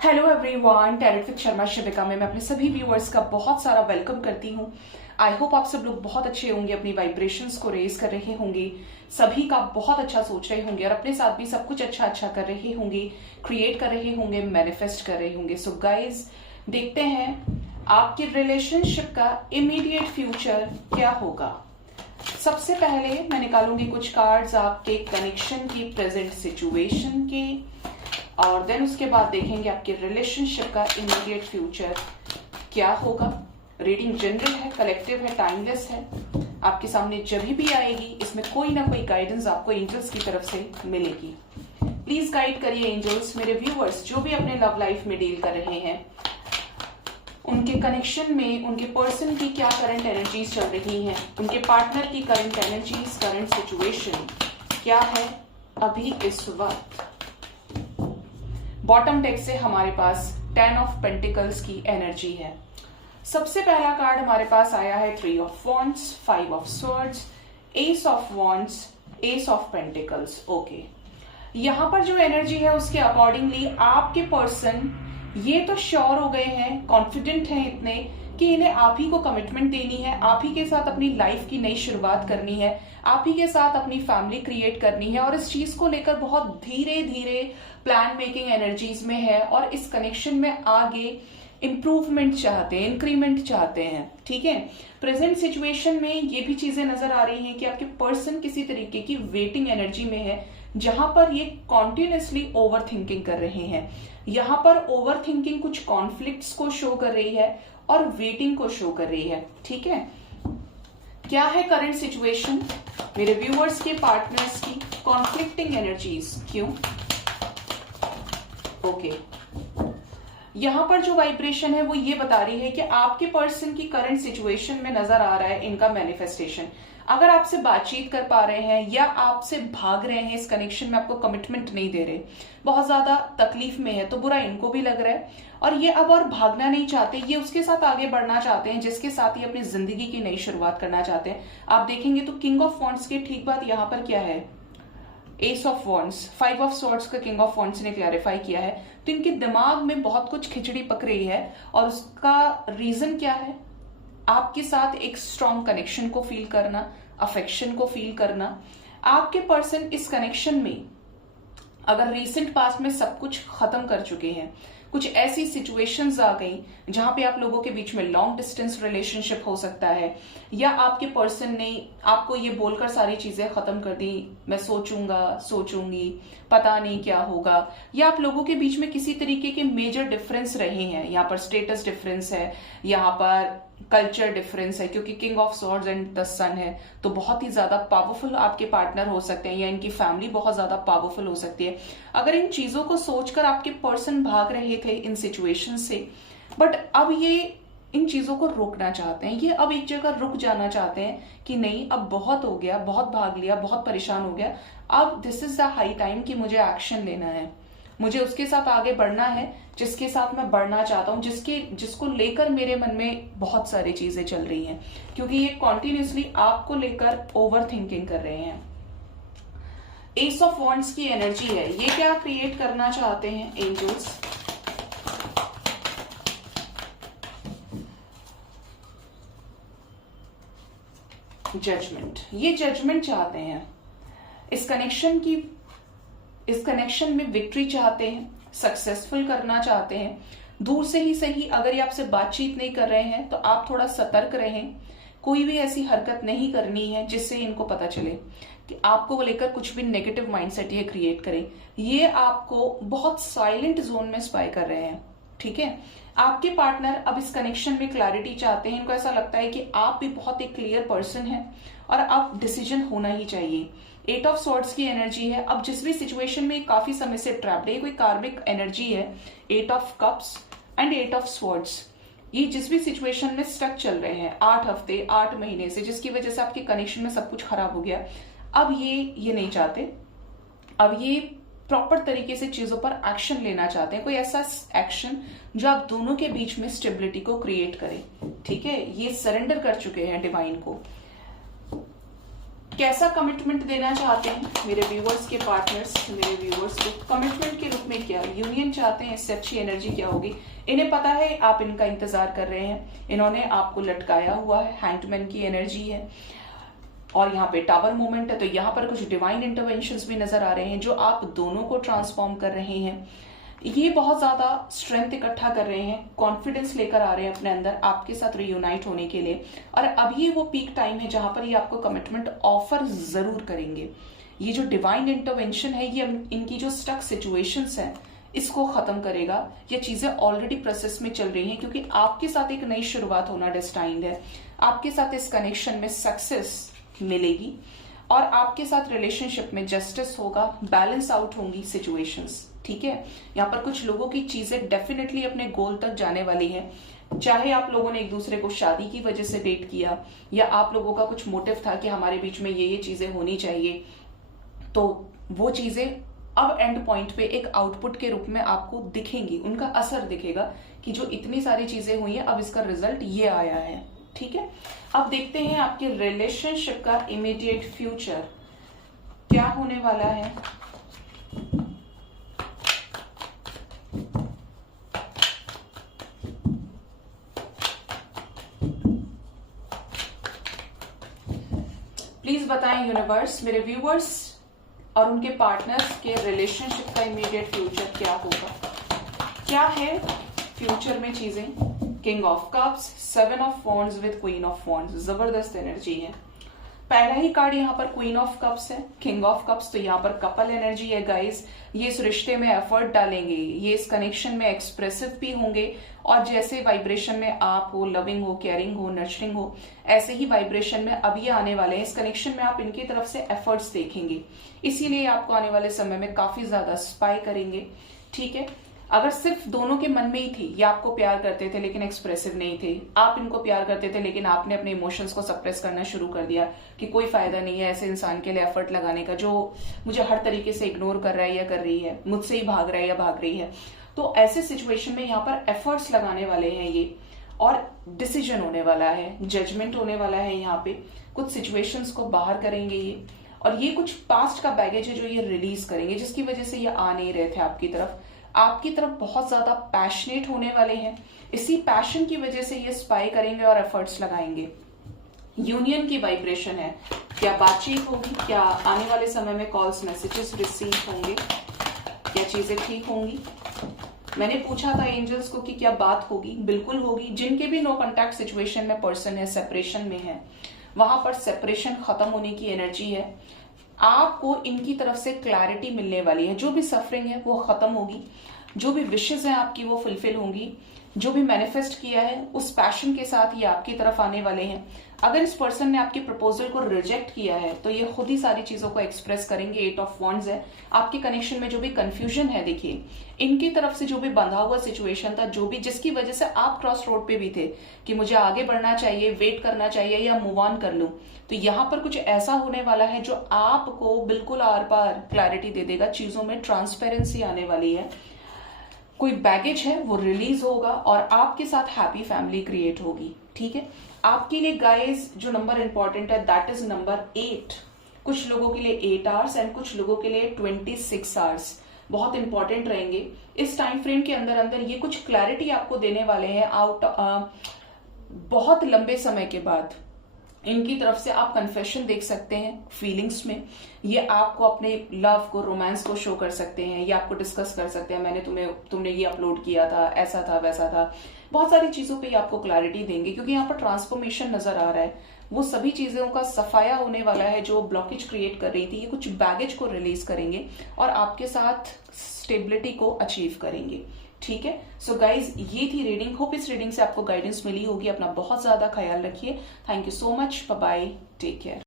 Hello everyone, tarot with Sharma Shivika में मैं अपने सभी व्यूअर्स का बहुत सारा वेलकम करती हूँ। आई होप आप सब लोग बहुत अच्छे होंगे, अपनी वाइब्रेशंस को रेज कर रहे होंगे, सभी का बहुत अच्छा सोच रहे होंगे और अपने साथ भी सब कुछ अच्छा अच्छा कर रहे होंगे, क्रिएट कर रहे होंगे, मैनिफेस्ट कर रहे होंगे। सो गाइज, देखते हैं आपके रिलेशनशिप का इमीडिएट फ्यूचर क्या होगा। सबसे पहले मैं निकालूंगी कुछ कार्ड्स आपके कनेक्शन की प्रेजेंट सिचुएशन के, और देन उसके बाद देखेंगे आपके रिलेशनशिप का इमीडिएट फ्यूचर क्या होगा। रीडिंग जनरल है, कलेक्टिव है, टाइमलेस है, आपके सामने जब भी आएगी इसमें कोई ना कोई गाइडेंस आपको एंजल्स की तरफ से मिलेगी। प्लीज गाइड करिए एंजल्स मेरे व्यूअर्स जो भी अपने लव लाइफ में डील कर रहे हैं, उनके कनेक्शन में उनके पर्सन की क्या करंट एनर्जीज चल रही हैं, उनके पार्टनर की करंट एनर्जीज, करंट सिचुएशन क्या है अभी इस वक्त। बॉटम डेक से हमारे पास 10 ऑफ पेंटिकल्स की एनर्जी है। सबसे पहला कार्ड हमारे पास आया है 3 of wands, 5 of swords, S of wands, S of pentacles. Okay, यहां पर जो एनर्जी है उसके अकॉर्डिंगली आपके पर्सन ये तो श्योर हो गए हैं, कॉन्फिडेंट हैं इतने कि इन्हें आप ही को कमिटमेंट देनी है, आप ही के साथ अपनी लाइफ की नई शुरुआत करनी है, आप ही के साथ अपनी फैमिली क्रिएट करनी है, और इस चीज को लेकर बहुत धीरे धीरे प्लान मेकिंग एनर्जीज में है और इस कनेक्शन में आगे इंप्रूवमेंट चाहते हैं, इंक्रीमेंट चाहते हैं। ठीक है, प्रेजेंट सिचुएशन में ये भी चीजें नजर आ रही हैं कि आपके पर्सन किसी तरीके की वेटिंग एनर्जी में है, जहां पर ये कॉन्टिन्यूसली ओवर थिंकिंग कर रहे हैं। यहां पर ओवर थिंकिंग कुछ कॉन्फ्लिक्ट्स को शो कर रही है और वेटिंग को शो कर रही है। ठीक है, क्या है करंट सिचुएशन मेरे व्यूअर्स के पार्टनर्स की कॉन्फ्लिक्टिंग एनर्जीज, क्यों? ओके, यहां पर जो वाइब्रेशन है वो ये बता रही है कि आपके पर्सन की करंट सिचुएशन में नजर आ रहा है इनका मैनिफेस्टेशन। अगर आपसे बातचीत कर पा रहे हैं या आपसे भाग रहे हैं, इस कनेक्शन में आपको कमिटमेंट नहीं दे रहे, बहुत ज्यादा तकलीफ में है, तो बुरा इनको भी लग रहा है और ये अब और भागना नहीं चाहते, ये उसके साथ आगे बढ़ना चाहते हैं जिसके साथ ये अपनी जिंदगी की नई शुरुआत करना चाहते हैं। आप देखेंगे तो किंग ऑफ वॉन्ड्स के ठीक बाद यहां पर क्या है, S of wands, 5 of swords का किंग ऑफ वॉन्ड्स ने क्लैरिफाई किया है। तो इनके दिमाग में बहुत कुछ खिचड़ी पक रही है और उसका रीजन क्या है, आपके साथ एक स्ट्रॉन्ग कनेक्शन को फील करना, अफेक्शन को फील करना। आपके पर्सन इस कनेक्शन में अगर रीसेंट पास्ट में सब कुछ खत्म कर चुके हैं, कुछ ऐसी सिचुएशंस आ गई जहां पे आप लोगों के बीच में लॉन्ग डिस्टेंस रिलेशनशिप हो सकता है, या आपके पर्सन ने आपको ये बोलकर सारी चीजें खत्म कर दी, मैं सोचूंगा सोचूंगी पता नहीं क्या होगा, या आप लोगों के बीच में किसी तरीके के मेजर डिफरेंस रहे हैं। यहाँ पर स्टेटस डिफरेंस है, यहाँ पर कल्चर डिफरेंस है, क्योंकि king of swords and the sun है, तो बहुत ही ज्यादा पावरफुल आपके पार्टनर हो सकते हैं या इनकी फैमिली बहुत ज्यादा पावरफुल हो सकती है। अगर इन चीजों को सोचकर आपके पर्सन भाग रहे थे इन सिचुएशन से, बट अब ये इन चीजों को रोकना चाहते हैं, ये अब एक जगह रुक जाना चाहते हैं कि नहीं, अब बहुत हो गया, बहुत भाग लिया, बहुत परेशान हो गया, अब this is the high time कि मुझे एक्शन लेना है, मुझे उसके साथ आगे बढ़ना है जिसके साथ मैं बढ़ना चाहता हूं, जिसको लेकर मेरे मन में बहुत सारी चीजें चल रही हैं, क्योंकि ये कॉन्टिन्यूसली आपको लेकर ओवर थिंकिंग कर रहे हैं। एस ऑफ वॉन्ड्स की एनर्जी है, ये क्या क्रिएट करना चाहते हैं एंजल्स, जजमेंट। ये जजमेंट चाहते हैं, इस कनेक्शन में विक्ट्री चाहते हैं, सक्सेसफुल करना चाहते हैं। दूर से ही सही, अगर ये आपसे बातचीत नहीं कर रहे हैं तो आप थोड़ा सतर्क रहें, कोई भी ऐसी हरकत नहीं करनी है जिससे इनको पता चले कि आपको लेकर कुछ भी नेगेटिव माइंडसेट ये क्रिएट करें। ये आपको बहुत साइलेंट जोन में स्पाई कर रहे हैं। ठीक है, आपके पार्टनर अब इस कनेक्शन में क्लैरिटी चाहते हैं, इनको ऐसा लगता है कि आप भी बहुत एक क्लियर पर्सन है और अब डिसीजन होना ही चाहिए। 8 ऑफ स्वॉर्ड्स की एनर्जी है, अब जिस भी सिचुएशन में काफी समय से ट्रैप्ड है, कोई कार्मिक एनर्जी है, 8 of cups and 8 of swords, ये जिस भी सिचुएशन में स्टक चल रहे हैं 8 हफ्ते 8 महीने से, जिसकी वजह से आपके कनेक्शन में सब कुछ खराब हो गया, अब ये नहीं चाहते, अब ये प्रॉपर तरीके से चीजों पर एक्शन लेना चाहते हैं, कोई ऐसा एक्शन जो आप दोनों के बीच में स्टेबिलिटी को क्रिएट करे। ठीक है, ये सरेंडर कर चुके हैं डिवाइन को। कैसा कमिटमेंट देना चाहते हैं मेरे व्यूवर्स के पार्टनर्स, मेरे व्यूवर्स को कमिटमेंट के रूप में क्या यूनियन चाहते हैं, इससे अच्छी एनर्जी क्या होगी। इन्हें पता है आप इनका इंतजार कर रहे हैं, इन्होंने आपको लटकाया हुआ है, हैंडमैन की एनर्जी है और यहाँ पे टावर मूवमेंट है, तो यहाँ पर कुछ डिवाइन इंटरवेंशंस भी नजर आ रहे हैं जो आप दोनों को ट्रांसफॉर्म कर रहे हैं। ये बहुत ज्यादा स्ट्रेंथ इकट्ठा कर रहे हैं, कॉन्फिडेंस लेकर आ रहे हैं अपने अंदर आपके साथ रियूनाइट होने के लिए। और अब ये वो पीक टाइम है जहां पर ये आपको कमिटमेंट ऑफर जरूर करेंगे। ये जो डिवाइन इंटरवेंशन है ये इनकी जो स्टक सिचुएशंस है इसको खत्म करेगा। ये चीजें ऑलरेडी प्रोसेस में चल रही हैं क्योंकि आपके साथ एक नई शुरुआत होना डेस्टाइन्ड है। आपके साथ इस कनेक्शन में सक्सेस मिलेगी और आपके साथ रिलेशनशिप में जस्टिस होगा, बैलेंस आउट होंगी सिचुएशंस। ठीक है, यहाँ पर कुछ लोगों की चीजें डेफिनेटली अपने गोल तक जाने वाली है। चाहे आप लोगों ने एक दूसरे को शादी की वजह से डेट किया या आप लोगों का कुछ मोटिव था कि हमारे बीच में ये चीजें होनी चाहिए, तो वो चीजें अब एंड पॉइंट पे एक आउटपुट के रूप में आपको दिखेंगी, उनका असर दिखेगा कि जो इतनी सारी चीजें हुई है अब इसका रिजल्ट ये आया है। ठीक है, अब देखते हैं आपके रिलेशनशिप का इमीडिएट फ्यूचर क्या होने वाला है। प्लीज बताएं यूनिवर्स, मेरे व्यूवर्स और उनके पार्टनर्स के रिलेशनशिप का इमीडिएट फ्यूचर क्या होगा, क्या है फ्यूचर में चीजें। King of cups, 7 of wands with queen of wands, जबरदस्त एनर्जी है। पहला ही कार्ड यहाँ पर क्वीन ऑफ कप्स है, किंग ऑफ कप्स, तो यहाँ पर कपल एनर्जी है गाइस। ये इस रिश्ते में एफर्ट डालेंगे, ये इस कनेक्शन में एक्सप्रेसिव भी होंगे और जैसे वाइब्रेशन में आप हो, लविंग हो, केयरिंग हो, नर्चरिंग हो, ऐसे ही वाइब्रेशन में अब ये आने वाले हैं। इस कनेक्शन में आप इनकी तरफ से एफर्ट्स देखेंगे, इसीलिए आपको आने वाले समय में काफी ज्यादा स्पाई करेंगे। ठीक है, अगर सिर्फ दोनों के मन में ही थी, ये आपको प्यार करते थे लेकिन एक्सप्रेसिव नहीं थे, आप इनको प्यार करते थे लेकिन आपने अपने इमोशंस को सप्रेस करना शुरू कर दिया कि कोई फायदा नहीं है ऐसे इंसान के लिए एफर्ट लगाने का जो मुझे हर तरीके से इग्नोर कर रहा है या कर रही है, मुझसे ही भाग रहा है या भाग रही है, तो ऐसे सिचुएशन में यहाँ पर एफर्ट्स लगाने वाले हैं ये और डिसीजन होने वाला है, जजमेंट होने वाला है। यहाँ पे कुछ सिचुएशंस को बाहर करेंगे ये और ये कुछ पास्ट का बैगेज है जो ये रिलीज करेंगे जिसकी वजह से ये आ नहीं रहे थे आपकी तरफ बहुत ज्यादा पैशनेट होने वाले हैं। इसी पैशन की वजह से ये स्पाई करेंगे और एफर्ट्स लगाएंगे। यूनियन की वाइब्रेशन है, क्या बातचीत होगी, क्या आने वाले समय में कॉल्स मैसेजेस रिसीव होंगे, क्या चीजें ठीक होंगी। मैंने पूछा था एंजल्स को कि क्या बात होगी, बिल्कुल होगी। जिनके भी नो कॉन्टैक्ट सिचुएशन में पर्सन है, सेपरेशन में है, वहां पर सेपरेशन खत्म होने की एनर्जी है। आपको इनकी तरफ से क्लैरिटी मिलने वाली है, जो भी सफरिंग है वो खत्म होगी, जो भी विशेष है आपकी वो फुलफिल होंगी, जो भी मैनिफेस्ट किया है उस पैशन के साथ ये आपकी तरफ आने वाले हैं। अगर इस पर्सन ने आपके प्रपोजल को रिजेक्ट किया है तो ये खुद ही सारी चीजों को एक्सप्रेस करेंगे। 8 ऑफ वॉन्ड्स है, आपके कनेक्शन में जो भी कंफ्यूजन है, देखिए इनकी तरफ से जो भी बंधा हुआ सिचुएशन था, जो भी जिसकी वजह से आप क्रॉस रोड पे भी थे कि मुझे आगे बढ़ना चाहिए, वेट करना चाहिए या मूव ऑन कर लूं, तो यहाँ पर कुछ ऐसा होने वाला है जो आपको बिल्कुल आर पार क्लैरिटी दे देगा। चीजों में ट्रांसपेरेंसी आने वाली है, कोई बैगेज है वो रिलीज होगा और आपके साथ हैप्पी फैमिली क्रिएट होगी। ठीक है, आपके लिए गाइस जो नंबर इंपॉर्टेंट है दैट इज नंबर 8। कुछ लोगों के लिए 8 आवर्स एंड कुछ लोगों के लिए 26 आवर्स बहुत इंपॉर्टेंट रहेंगे। इस टाइम फ्रेम के अंदर अंदर ये कुछ क्लैरिटी आपको देने वाले हैं बहुत लंबे समय के बाद। इनकी तरफ से आप कन्फेशन देख सकते हैं फीलिंग्स में, ये आपको अपने लव को, रोमांस को शो कर सकते हैं, ये आपको डिस्कस कर सकते हैं, मैंने तुमने ये अपलोड किया था, ऐसा था वैसा था, बहुत सारी चीजों पे ये आपको क्लैरिटी देंगे क्योंकि यहाँ पर ट्रांसफॉर्मेशन नजर आ रहा है। वो सभी चीजों का सफाया होने वाला है जो ब्लॉकेज क्रिएट कर रही थी, ये कुछ बैगेज को रिलीज करेंगे और आपके साथ स्टेबिलिटी को अचीव करेंगे। ठीक है, सो गाइज ये थी रीडिंग। होप इस रीडिंग से आपको गाइडेंस मिली होगी। अपना बहुत ज्यादा ख्याल रखिए। Thank you so much, bye bye, take care.